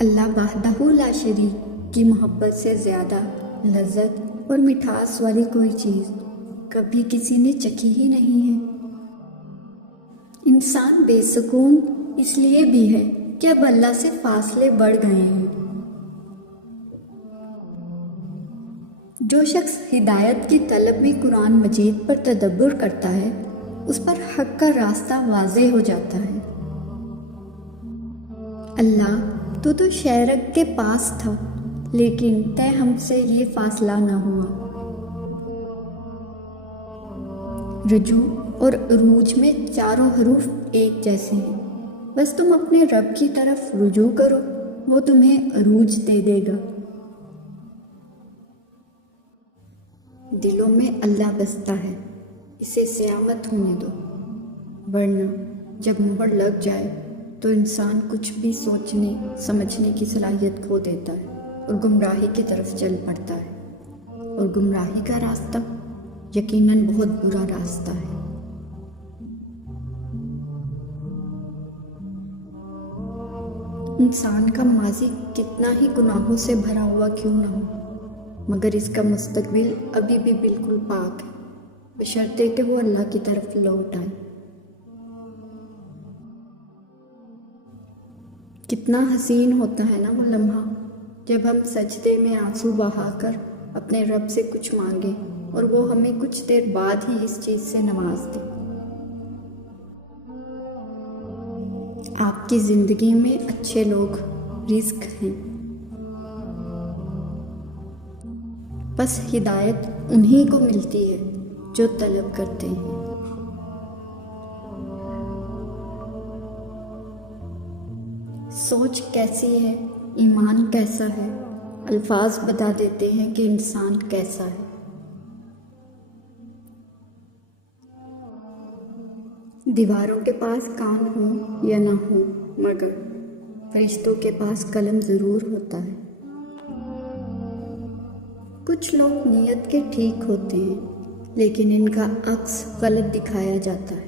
اللہ وحدہ لا شریک کی محبت سے زیادہ لذت اور مٹھاس والی کوئی چیز کبھی کسی نے چکھی ہی نہیں ہے۔ انسان بے سکون اس لیے بھی ہے کہ اب اللہ سے فاصلے بڑھ گئے ہیں۔ جو شخص ہدایت کی طلب میں قرآن مجید پر تدبر کرتا ہے اس پر حق کا راستہ واضح ہو جاتا ہے۔ اللہ تو شہرک کے پاس تھا لیکن طے ہم سے یہ فاصلہ نہ ہوا۔ رجوع اور عروج میں چاروں حروف ایک جیسے ہیں، بس تم اپنے رب کی طرف رجوع کرو، وہ تمہیں عروج دے دے گا۔ دلوں میں اللہ بستا ہے، اسے سیاہ مت ہونے دو، ورنہ جب مہر لگ جائے تو انسان کچھ بھی سوچنے سمجھنے کی صلاحیت کھو دیتا ہے اور گمراہی کی طرف چل پڑتا ہے، اور گمراہی کا راستہ یقیناً بہت برا راستہ ہے۔ انسان کا ماضی کتنا ہی گناہوں سے بھرا ہوا کیوں نہ ہو، مگر اس کا مستقبل ابھی بھی بالکل پاک ہے، بشرطے کہ وہ اللہ کی طرف لوٹ آئے۔ کتنا حسین ہوتا ہے نا وہ لمحہ جب ہم سجدے میں آنسو بہا کر اپنے رب سے کچھ مانگیں اور وہ ہمیں کچھ دیر بعد ہی اس چیز سے نواز دے۔ آپ کی زندگی میں اچھے لوگ رزق ہیں، بس ہدایت انہی کو ملتی ہے جو طلب کرتے ہیں۔ سوچ کیسی ہے، ایمان کیسا ہے، الفاظ بتا دیتے ہیں کہ انسان کیسا ہے۔ دیواروں کے پاس کان ہوں یا نہ ہوں، مگر فرشتوں کے پاس قلم ضرور ہوتا ہے۔ کچھ لوگ نیت کے ٹھیک ہوتے ہیں لیکن ان کا عکس غلط دکھایا جاتا ہے۔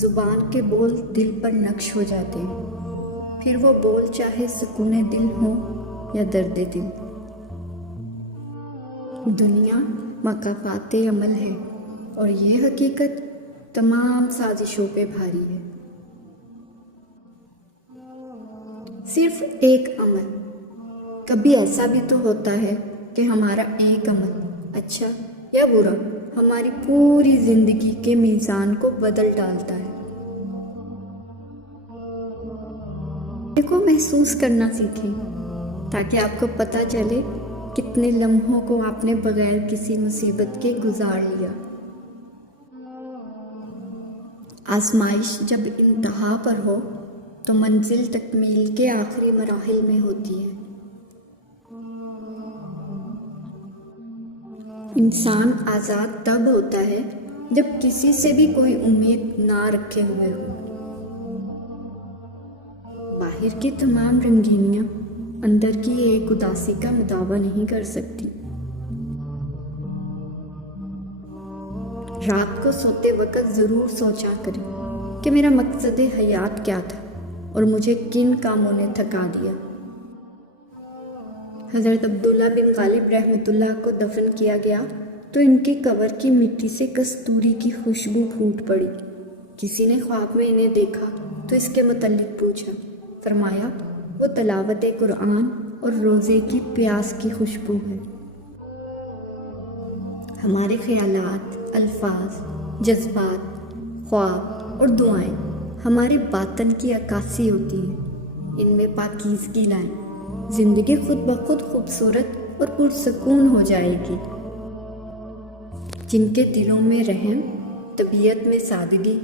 زبان کے بول دل پر نقش ہو جاتے ہیں، پھر وہ بول چاہے سکون دل ہو یا درد دل۔ دنیا مکافات عمل ہے اور یہ حقیقت تمام سازشوں پہ بھاری ہے۔ صرف ایک عمل، کبھی ایسا بھی تو ہوتا ہے کہ ہمارا ایک عمل اچھا یا برا ہماری پوری زندگی کے میزان کو بدل ڈالتا ہے۔ کو محسوس کرنا سیکھیں تاکہ آپ کو پتہ چلے کتنے لمحوں کو آپ نے بغیر کسی مصیبت کے گزار لیا۔ آزمائش جب انتہا پر ہو تو منزل تکمیل کے آخری مراحل میں ہوتی ہے۔ انسان آزاد تب ہوتا ہے جب کسی سے بھی کوئی امید نہ رکھے ہوئے ہو۔ باہر کی تمام رنگینیاں اندر کی ایک اداسی کا مداوع نہیں کر سکتی۔ رات کو سوتے وقت ضرور سوچا کریں کہ میرا مقصد حیات کیا تھا اور مجھے کن کاموں نے تھکا دیا۔ حضرت عبداللہ بن غالب رحمۃ اللہ کو دفن کیا گیا تو ان کی قبر کی مٹی سے کستوری کی خوشبو پھوٹ پڑی۔ کسی نے خواب میں انہیں دیکھا تو اس کے متعلق پوچھا، فرمایا وہ تلاوت قرآن اور روزے کی پیاس کی خوشبو ہے۔ ہمارے خیالات، الفاظ، جذبات، خواب اور دعائیں ہمارے باطن کی عکاسی ہوتی ہیں۔ ان میں پاکیزگی لائیں، زندگی خود بخود خوبصورت اور پرسکون ہو جائے گی۔ جن کے دلوں میں رحم، طبیعت میں سادگی،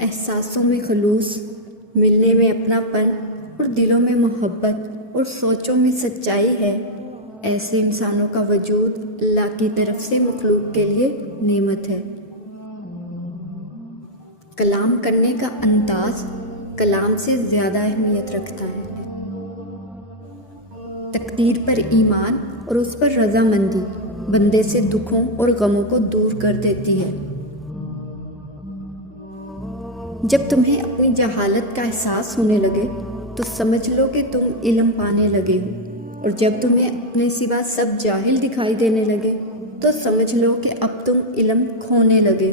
احساسوں میں خلوص، ملنے میں اپناپن اور دلوں میں محبت اور سوچوں میں سچائی ہے، ایسے انسانوں کا وجود اللہ کی طرف سے مخلوق کے لیے نعمت ہے۔ کلام کرنے کا انداز کلام سے زیادہ اہمیت رکھتا ہے۔ تقدیر پر ایمان اور اس پر رضامندی بندے سے دکھوں اور غموں کو دور کر دیتی ہے۔ جب تمہیں اپنی جہالت کا احساس ہونے لگے تو سمجھ لو کہ تم علم پانے لگے ہو، اور جب تمہیں اپنے سوا سب جاہل دکھائی دینے لگے تو سمجھ لو کہ اب تم علم کھونے لگے۔